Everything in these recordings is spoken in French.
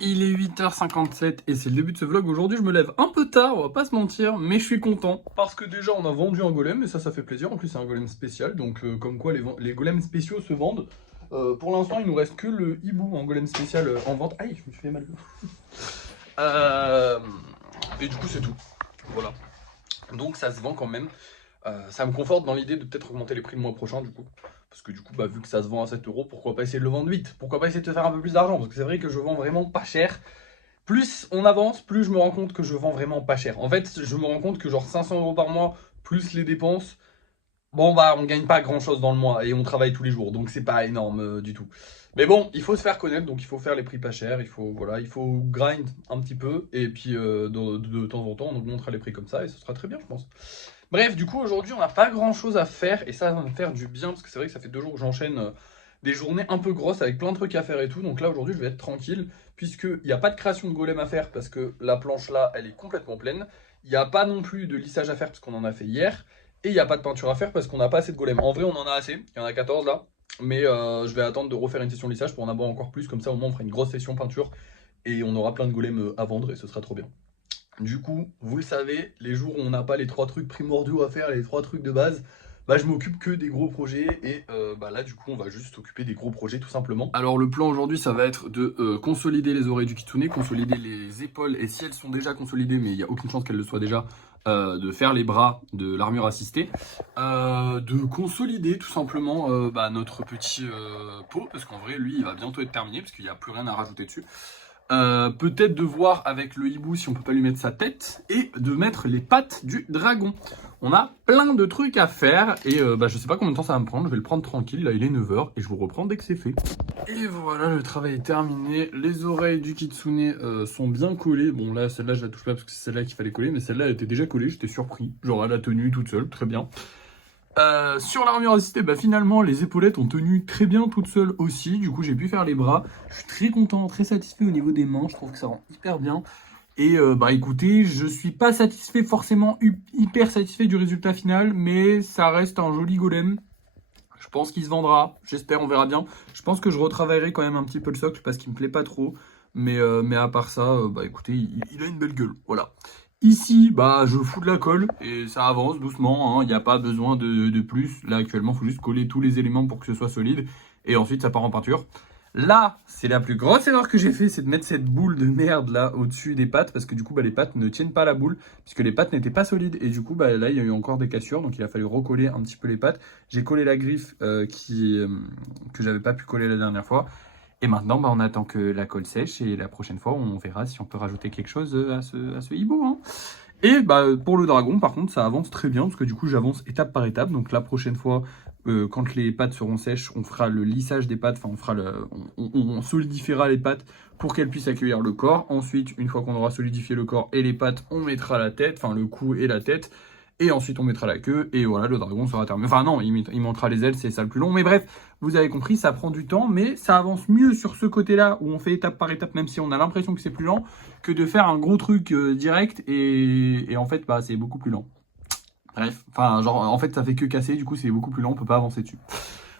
Il est 8h57 et c'est le début de ce vlog. Aujourd'hui, je me lève un peu tard, on va pas se mentir, mais je suis content. Parce que déjà, on a vendu un golem et ça fait plaisir. En plus, c'est un golem spécial, donc comme quoi les golems spéciaux se vendent. Pour l'instant, il nous reste que le hibou en golem spécial en vente. Aïe, je me suis fait mal. Et du coup, c'est tout. Voilà. Donc, ça se vend quand même. Ça me conforte dans l'idée de peut-être augmenter les prix le mois prochain, du coup. Parce que du coup, vu que ça se vend à 7 euros, pourquoi pas essayer de le vendre vite? Pourquoi pas essayer de te faire un peu plus d'argent? Parce que c'est vrai que je vends vraiment pas cher. Plus on avance, plus je me rends compte que je vends vraiment pas cher. En fait, je me rends compte que genre 500 euros par mois, plus les dépenses, bon on gagne pas grand chose dans le mois et on travaille tous les jours. Donc c'est pas énorme du tout. Mais bon, il faut se faire connaître, donc il faut faire les prix pas chers, il faut grind un petit peu, et puis de temps en temps on augmentera les prix comme ça, et ce sera très bien je pense. Bref, du coup, aujourd'hui, on n'a pas grand-chose à faire, et ça va me faire du bien, parce que c'est vrai que ça fait 2 jours que j'enchaîne des journées un peu grosses, avec plein de trucs à faire et tout, donc là, aujourd'hui, je vais être tranquille, puisqu'il n'y a pas de création de golem à faire, parce que la planche là, elle est complètement pleine, il n'y a pas non plus de lissage à faire, parce qu'on en a fait hier, et il n'y a pas de peinture à faire, parce qu'on n'a pas assez de golem. En vrai, on en a assez, il y en a 14 là, mais je vais attendre de refaire une session lissage pour en avoir encore plus, comme ça, au moins, on fera une grosse session peinture, et on aura plein de golems à vendre, et ce sera trop bien. Du coup, vous le savez, les jours où on n'a pas les 3 trucs primordiaux à faire, les 3 trucs de base, je m'occupe que des gros projets et là du coup on va juste s'occuper des gros projets tout simplement. Alors le plan aujourd'hui ça va être de consolider les oreilles du kitsune, consolider les épaules et si elles sont déjà consolidées mais il n'y a aucune chance qu'elles le soient déjà, de faire les bras de l'armure assistée, de consolider tout simplement notre petit pot parce qu'en vrai lui il va bientôt être terminé parce qu'il n'y a plus rien à rajouter dessus. Peut-être de voir avec le hibou si on peut pas lui mettre sa tête et de mettre les pattes du dragon. On a plein de trucs à faire et je sais pas combien de temps ça va me prendre, je vais le prendre tranquille, là il est 9h et je vous reprends dès que c'est fait. Et voilà, le travail est terminé, les oreilles du kitsune sont bien collées. Bon là celle-là je la touche pas parce que c'est celle-là qu'il fallait coller, mais celle-là elle était déjà collée, j'étais surpris. Genre elle a tenu toute seule, très bien. Sur l'armure assistée, finalement les épaulettes ont tenu très bien toutes seules aussi, du coup j'ai pu faire les bras. Je suis très content, très satisfait au niveau des mains, je trouve que ça rend hyper bien. Et écoutez, je suis pas satisfait forcément, hyper satisfait du résultat final, mais ça reste un joli golem. Je pense qu'il se vendra, j'espère, on verra bien. Je pense que je retravaillerai quand même un petit peu le socle parce qu'il me plaît pas trop. Mais à part ça, écoutez, il a une belle gueule, voilà. Ici, je fous de la colle et ça avance doucement, il n'y a pas besoin de plus. Là, actuellement, il faut juste coller tous les éléments pour que ce soit solide et ensuite ça part en peinture. Là, c'est la plus grosse erreur que j'ai fait, c'est de mettre cette boule de merde là au-dessus des pattes parce que du coup, les pattes ne tiennent pas la boule puisque les pattes n'étaient pas solides et du coup, là, il y a eu encore des cassures donc il a fallu recoller un petit peu les pattes. J'ai collé la griffe que j'avais pas pu coller la dernière fois. Et maintenant, on attend que la colle sèche et la prochaine fois, on verra si on peut rajouter quelque chose à ce hibou. Hein. Et pour le dragon, par contre, ça avance très bien parce que du coup, j'avance étape par étape. Donc la prochaine fois, quand les pattes seront sèches, on fera le lissage des pattes. Enfin, on solidifiera les pattes pour qu'elles puissent accueillir le corps. Ensuite, une fois qu'on aura solidifié le corps et les pattes, on mettra la tête, enfin le cou et la tête. Et ensuite, on mettra la queue. Et voilà, le dragon sera terminé. Enfin non, il montera les ailes, c'est ça le plus long. Mais bref, vous avez compris, ça prend du temps. Mais ça avance mieux sur ce côté-là où on fait étape par étape, même si on a l'impression que c'est plus lent, que de faire un gros truc direct. Et en fait, c'est beaucoup plus lent. Bref, en fait, ça fait que casser. Du coup, c'est beaucoup plus lent. On peut pas avancer dessus.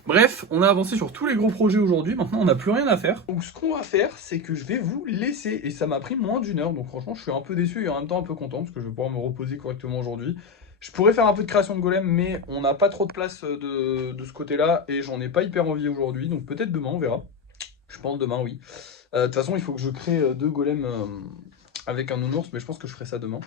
Bref, on a avancé sur tous les gros projets aujourd'hui. Maintenant, on n'a plus rien à faire. Donc, ce qu'on va faire, c'est que je vais vous laisser. Et ça m'a pris moins d'1 heure. Donc, franchement, je suis un peu déçu et en même temps un peu content parce que je vais pouvoir me reposer correctement aujourd'hui. Je pourrais faire un peu de création de golem, mais on n'a pas trop de place de ce côté-là et j'en ai pas hyper envie aujourd'hui. Donc, peut-être demain, on verra. Je pense demain, oui. De toute façon, il faut que je crée 2 golems avec un nounours, mais je pense que je ferai ça demain.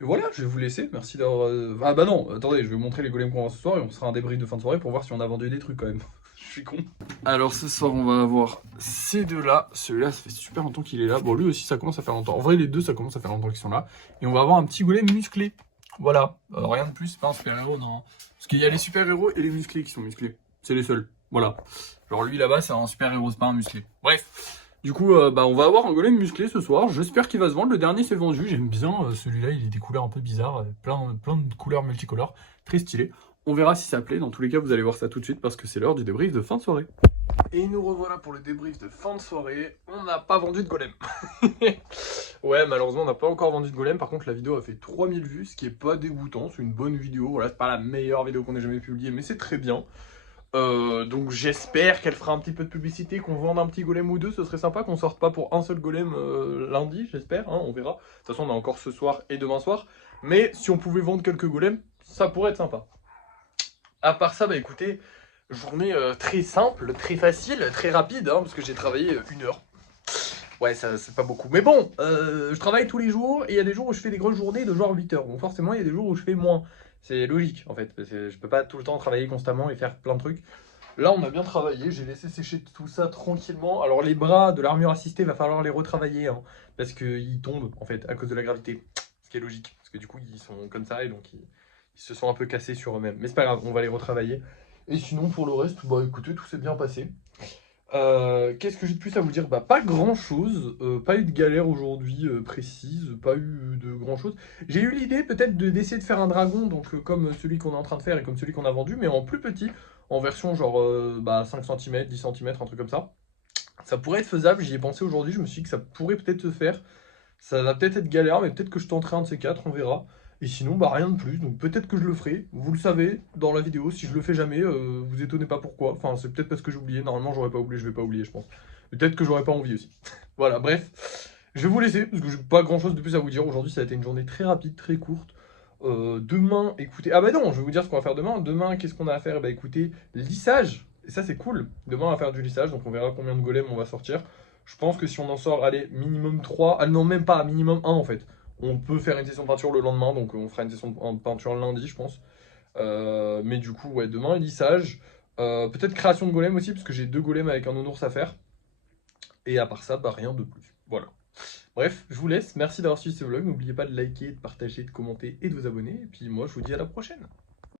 Et voilà, je vais vous laisser. Merci d'avoir. Ah bah non, attendez, je vais vous montrer les golems qu'on va avoir ce soir et on fera un débrief de fin de soirée pour voir si on a vendu des trucs quand même. Je suis con. Alors ce soir, on va avoir ces deux-là. Celui-là, ça fait super longtemps qu'il est là. Bon, lui aussi, ça commence à faire longtemps. En vrai, les deux, ça commence à faire longtemps qu'ils sont là. Et on va avoir un petit golem musclé. Voilà. Rien de plus, c'est pas un super-héros, non. Parce qu'il y a les super-héros et les musclés qui sont musclés. C'est les seuls. Voilà. Genre lui là-bas, c'est un super-héros, c'est pas un musclé. Bref. Du coup, on va avoir un golem musclé ce soir. J'espère qu'il va se vendre. Le dernier s'est vendu. J'aime bien celui-là. Il a des couleurs un peu bizarres. Plein de couleurs multicolores. Très stylé. On verra si ça plaît. Dans tous les cas, vous allez voir ça tout de suite parce que c'est l'heure du débrief de fin de soirée. Et nous revoilà pour le débrief de fin de soirée. On n'a pas vendu de golem. Ouais, malheureusement, on n'a pas encore vendu de golem. Par contre, la vidéo a fait 3000 vues, ce qui est pas dégoûtant. C'est une bonne vidéo. Voilà, c'est pas la meilleure vidéo qu'on ait jamais publiée, mais c'est très bien. Donc j'espère qu'elle fera un petit peu de publicité, qu'on vende un petit golem ou deux, ce serait sympa, qu'on sorte pas pour un seul golem lundi, j'espère, hein, on verra. De toute façon on a encore ce soir et demain soir, mais si on pouvait vendre quelques golems, ça pourrait être sympa. À part ça, bah écoutez, journée très simple, très facile, très rapide, hein, parce que j'ai travaillé 1 heure. Ouais, ça c'est pas beaucoup. Mais bon, je travaille tous les jours, et il y a des jours où je fais des grosses journées de genre 8 heures. Donc forcément, il y a des jours où je fais moins. C'est logique, en fait. Parce que je peux pas tout le temps travailler constamment et faire plein de trucs. Là, on a bien travaillé, j'ai laissé sécher tout ça tranquillement. Alors les bras de l'armure assistée, va falloir les retravailler, hein, parce qu'ils tombent, en fait, à cause de la gravité. Ce qui est logique, parce que du coup, ils sont comme ça, et donc ils se sont un peu cassés sur eux-mêmes. Mais c'est pas grave, on va les retravailler. Et sinon, pour le reste, bah écoutez, tout s'est bien passé. Qu'est-ce que j'ai de plus à vous dire? Bah pas grand chose, pas eu de galère aujourd'hui précise, pas eu de grand chose. J'ai eu l'idée peut-être d'essayer de faire un dragon, donc comme celui qu'on est en train de faire et comme celui qu'on a vendu, mais en plus petit, en version genre 5 cm, 10 cm, un truc comme ça. Ça pourrait être faisable, j'y ai pensé aujourd'hui, je me suis dit que ça pourrait peut-être se faire. Ça va peut-être être galère, mais peut-être que je tenterai un de ces quatre, on verra. Et sinon, bah rien de plus, donc peut-être que je le ferai. Vous le savez dans la vidéo, si je le fais jamais, vous étonnez pas pourquoi. Enfin, c'est peut-être parce que j'ai oublié. Normalement, j'aurais pas oublié, je vais pas oublier, je pense. Peut-être que j'aurais pas envie aussi. Voilà, bref. Je vais vous laisser, parce que j'ai pas grand-chose de plus à vous dire. Aujourd'hui, ça a été une journée très rapide, très courte. Demain, écoutez... Ah bah non, je vais vous dire ce qu'on va faire demain. Demain, qu'est-ce qu'on a à faire? Bah écoutez, lissage. Et ça, c'est cool. Demain, on va faire du lissage, donc on verra combien de golems on va sortir. Je pense que si on en sort, allez, minimum 3, ah non, même pas, minimum 1 en fait. On peut faire une session de peinture le lendemain, donc on fera une session de peinture lundi, je pense. Mais du coup, ouais, demain, lissage. Peut-être création de golem aussi, parce que j'ai 2 golems avec un nounours à faire. Et à part ça, bah rien de plus. Voilà. Bref, je vous laisse. Merci d'avoir suivi ce vlog. N'oubliez pas de liker, de partager, de commenter et de vous abonner. Et puis moi, je vous dis à la prochaine.